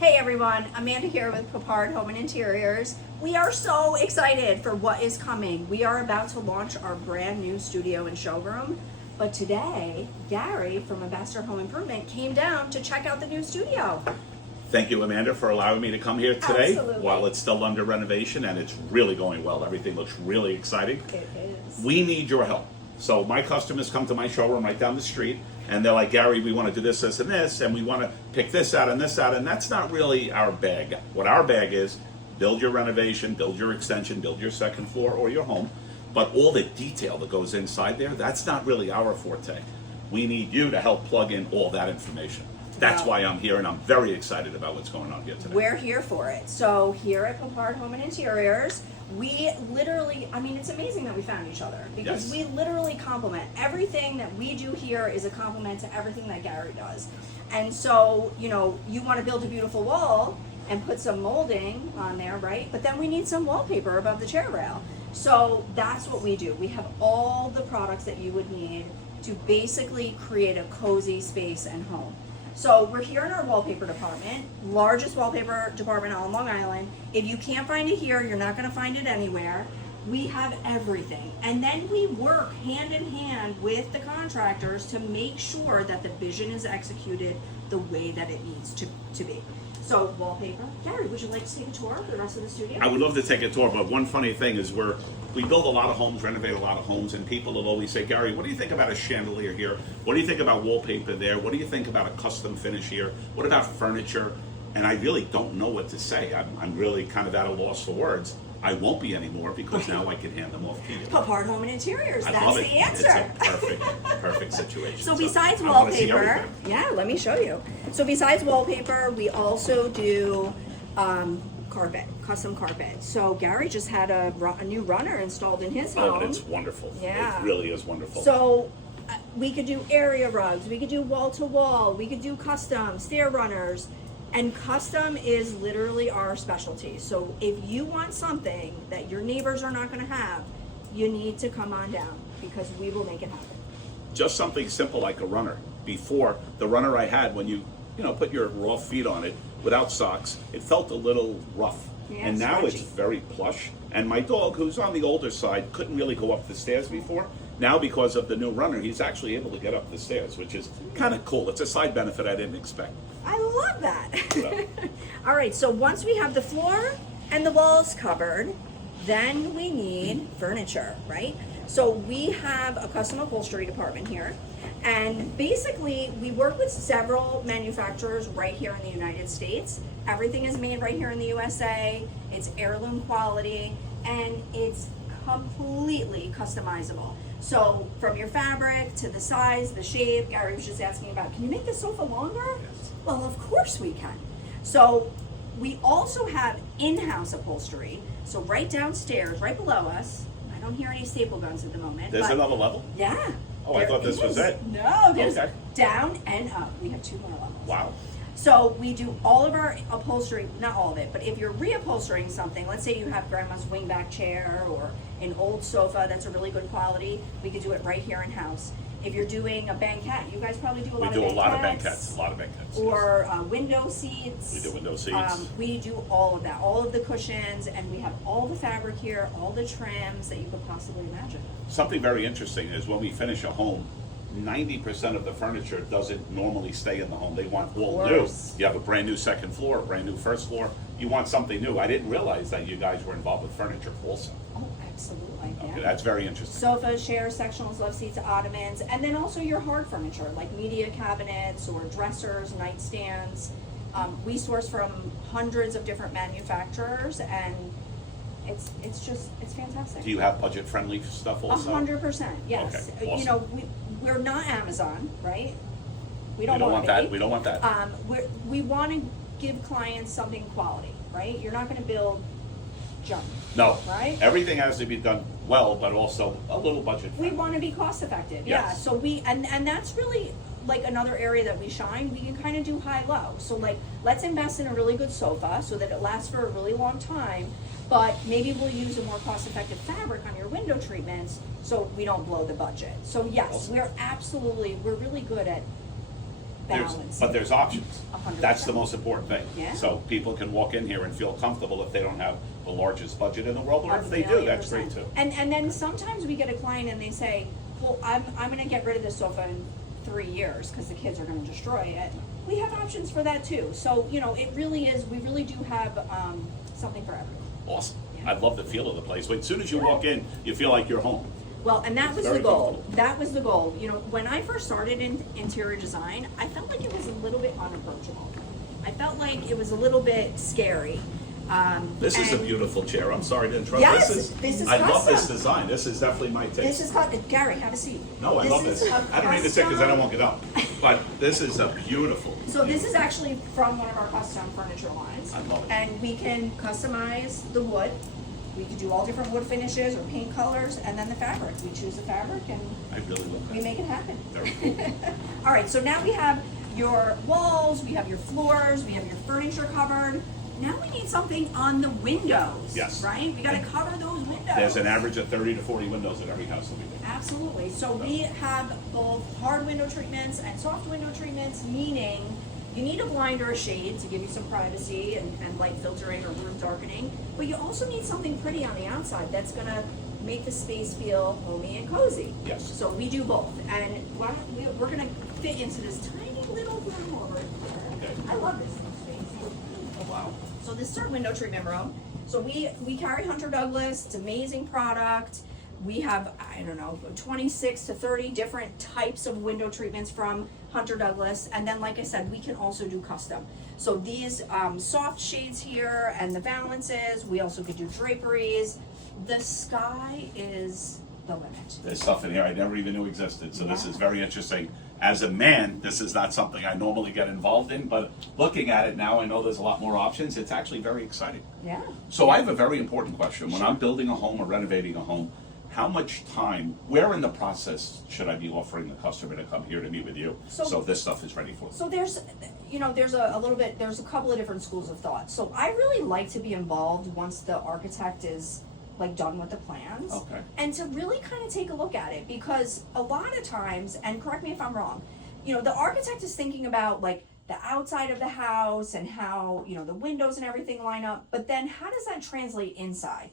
Hey everyone, Amanda here with Peppard Home Interiors. We are so excited for what is coming. We are about to launch our brand new studio and showroom. But today, Gary from Peppard Home Improvement came down to check out the new studio. Thank you, Amanda, for allowing me to come here today. Absolutely. While it's still under renovation, and it's really going well. Everything looks really exciting. It is. We need your help. So my customers come to my showroom right down the street, and they're like, Gary, we want to do this, this, and this, and we want to pick this out and this out, and that's not really our bag. What our bag is, build your renovation, build your extension, build your second floor or your home, but all the detail that goes inside there, that's not really our forte. We need you to help plug in all that information. That's why I'm here, and I'm very excited about what's going on here today. We're here for it. So here at Peppard Home Interiors, we literally, it's amazing that we found each other because we literally complement. Everything that we do here is a complement to everything that Gary does. And so, you want to build a beautiful wall and put some molding on there, right? But then we need some wallpaper above the chair rail. So that's what we do. We have all the products that you would need to basically create a cozy space and home. So we're here in our wallpaper department, largest wallpaper department on Long Island. If you can't find it here, you're not going to find it anywhere. We have everything. And then we work hand in hand with the contractors to make sure that the vision is executed the way that it needs to be. So wallpaper. Gary, would you like to take a tour of the rest of the studio? I would love to take a tour, but one funny thing is we build a lot of homes, renovate a lot of homes, and people will always say, Gary, what do you think about a chandelier here? What do you think about wallpaper there? What do you think about a custom finish here? What about furniture? And I really don't know what to say. I'm really kind of at a loss for words. I won't be anymore because now I can hand them off to you. Peppard Home Interiors, I that's love the it. answer. It's a perfect situation. So besides I wanna see wallpaper, everything. yeah, let me show you. So besides wallpaper, we also do carpet, custom carpet. So Gary just had a new runner installed in his home. Oh, and it's wonderful. Yeah. It really is wonderful. So we could do area rugs, we could do wall to wall, we could do custom stair runners. And custom is literally our specialty. So if you want something that your neighbors are not going to have, you need to come on down because we will make it happen. Just something simple like a runner. Before, the runner I had, when you put your raw feet on it without socks, it felt a little rough. Yeah, and now stretchy. it's very plush. And my dog, who's on the older side, couldn't really go up the stairs before. Now, because of the new runner, he's actually able to get up the stairs, which is kind of cool. It's a side benefit I didn't expect. I love that. So. All right, so once we have the floor and the walls covered, then we need furniture, right? So we have a custom upholstery department here. And basically, we work with several manufacturers right here in the United States. Everything is made right here in the USA. It's heirloom quality, and it's completely customizable. So from your fabric to the size, the shape, Gary was just asking about, can you make the sofa longer? Yes. Well, of course we can. So we also have in-house upholstery. So right downstairs, right below us, I don't hear any staple guns at the moment. There's but another level? yeah. Oh, I thought this was it. No, there's Okay. down and up. We have 2 more levels. Wow. So we do all of our upholstery, not all of it, but if you're reupholstering something, let's say you have grandma's wingback chair or an old sofa that's a really good quality, we could do it right here in house. If you're doing a banquette, you guys probably do a lot of banquettes. We do a lot of banquettes. A lot of banquettes. Or window seats. We do window seats. We do all of that, all of the cushions, and we have all the fabric here, all the trims that you could possibly imagine. Something very interesting is when we finish a home, 90% of the furniture doesn't normally stay in the home. They want all new. You have a brand new second floor, a brand new first floor. You want something new. I didn't realize that you guys were involved with furniture also. Oh, absolutely. Okay, Yeah. that's very interesting. Sofas, chairs, sectionals, love seats, ottomans, and then also your hard furniture like media cabinets or dressers, nightstands. We source from hundreds of different manufacturers, and it's fantastic. Do you have budget-friendly stuff also? 100%, yes. Okay, awesome. We're not Amazon, right? We We don't want to that. be. We don't want that. We want to give clients something quality, right? You're not going to build junk. No. Right? Everything has to be done well, but also a little budget. We want to be cost effective, yeah. Yes. So and that's really like another area that we shine. We can kind of do high low. So like, let's invest in a really good sofa so that it lasts for a really long time. But maybe we'll use a more cost effective fabric on your window treatments so we don't blow the budget. So yes, Awesome. we're really good at balance. But there's options. 100%. That's the most important thing. Yeah. So people can walk in here and feel comfortable if they don't have the largest budget in the world, or if they do, 1,000,000%. that's great too. And then sometimes we get a client and they say, well, I'm going to get rid of this sofa in 3 years because the kids are going to destroy it. We have options for that too. So, you know, it really is, we really do have something for everyone. Awesome. Yeah. I love the feel of the place. As soon as you walk in, you feel like you're home. Well, and that was Very the goal. comfortable. That was the goal. You know, when I first started in interior design, I felt like it was a little bit unapproachable. I felt like it was a little bit scary. This is a and beautiful chair. I'm sorry to interrupt. Yes, this is I love this custom. design. This is definitely my taste. This is called, Gary, have a seat. No, I love this. is a I don't need to sit because I don't want to custom- get up. But this is a beautiful. So this is actually from one of our custom furniture lines. I love it. And we can customize the wood. We can do all different wood finishes or paint colors, and then the fabric. We choose the fabric and I really love that. we make it happen. Very cool. All right, so now we have your walls, we have your floors, we have your furniture covered. Now we need something on the windows. Yes. Right? We got to cover those windows. There's an average of 30 to 40 windows in every house that we do. Absolutely. So we have both hard window treatments and soft window treatments, meaning you need a blind or a shade to give you some privacy and light filtering or room darkening, but you also need something pretty on the outside that's going to make the space feel homey and cozy. Yes. So we do both. And we're going to fit into this tiny little room over here. Okay. I love this space. Oh, wow. So this is our window treatment room. So we carry Hunter Douglas. It's amazing product. We have, I don't know, 26 to 30 different types of window treatments from Hunter Douglas. And then, like I said, we can also do custom. So these soft shades here and the valances, we also could do draperies. The sky is the limit. There's stuff in here I never even knew existed. So this Yeah. is very interesting. As a man, this is not something I normally get involved in, but looking at it now, I know there's a lot more options. It's actually very exciting. Yeah. So I have a very important question. When I'm building a home or renovating a home, how much time, where in the process should I be offering the customer to come here to meet with you so this stuff is ready for them? So there's a couple of different schools of thought. So I really like to be involved once the architect is like done with the plans. Okay. And to really kind of take a look at it, because a lot of times, and correct me if I'm wrong, you know, the architect is thinking about like the outside of the house and how, you know, the windows and everything line up, but then how does that translate inside?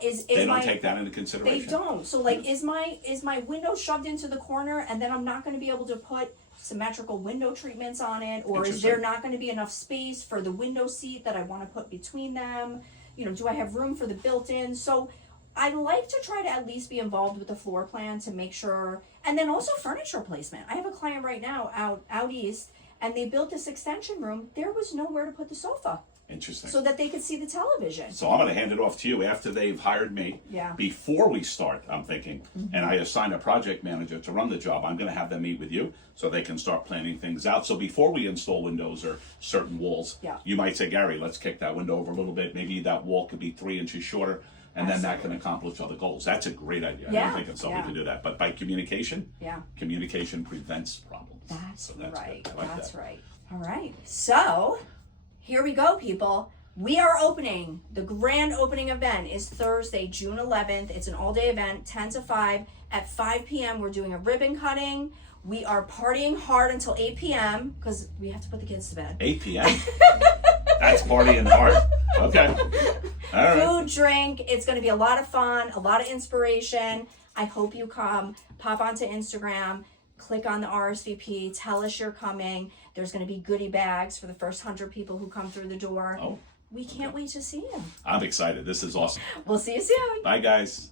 They don't take that into consideration. They don't. So like, is my window shoved into the corner, and then I'm not going to be able to put symmetrical window treatments on it, or is there Interesting. not going to be enough space for the window seat that I want to put between them? You know, do I have room for the built-in? So I like to try to at least be involved with the floor plan to make sure, and then also furniture placement. I have a client right now out east, and they built this extension room. There was nowhere to put the sofa, Interesting. so that they could see the television. So I'm going to hand it off to you after they've hired me. Yeah. Before we start, I'm thinking, and I assign a project manager to run the job, I'm going to have them meet with you so they can start planning things out. So before we install windows or certain walls, Yeah. you might say, Gary, let's kick that window over a little bit. Maybe that wall could be 3 inches shorter, and then that can accomplish other goals. That's a great idea. I Yeah. don't think it's something to do that. But by communication, Yeah. communication prevents problems. That's So right. good. I like That's that. right. All right. So here we go, people. We are opening. The grand opening event is Thursday, June 11th. It's an all-day event, 10 to 5. At 5 p.m., we're doing a ribbon cutting. We are partying hard until 8 p.m. because we have to put the kids to bed. 8 p.m.? That's partying hard. Okay. All right. Food, drink. It's going to be a lot of fun, a lot of inspiration. I hope you come. Pop onto Instagram. Click on the RSVP. Tell us you're coming. There's going to be goodie bags for the first 100 people who come through the door. Oh. We can't wait to see you. I'm excited. This is awesome. We'll see you soon. Bye, guys.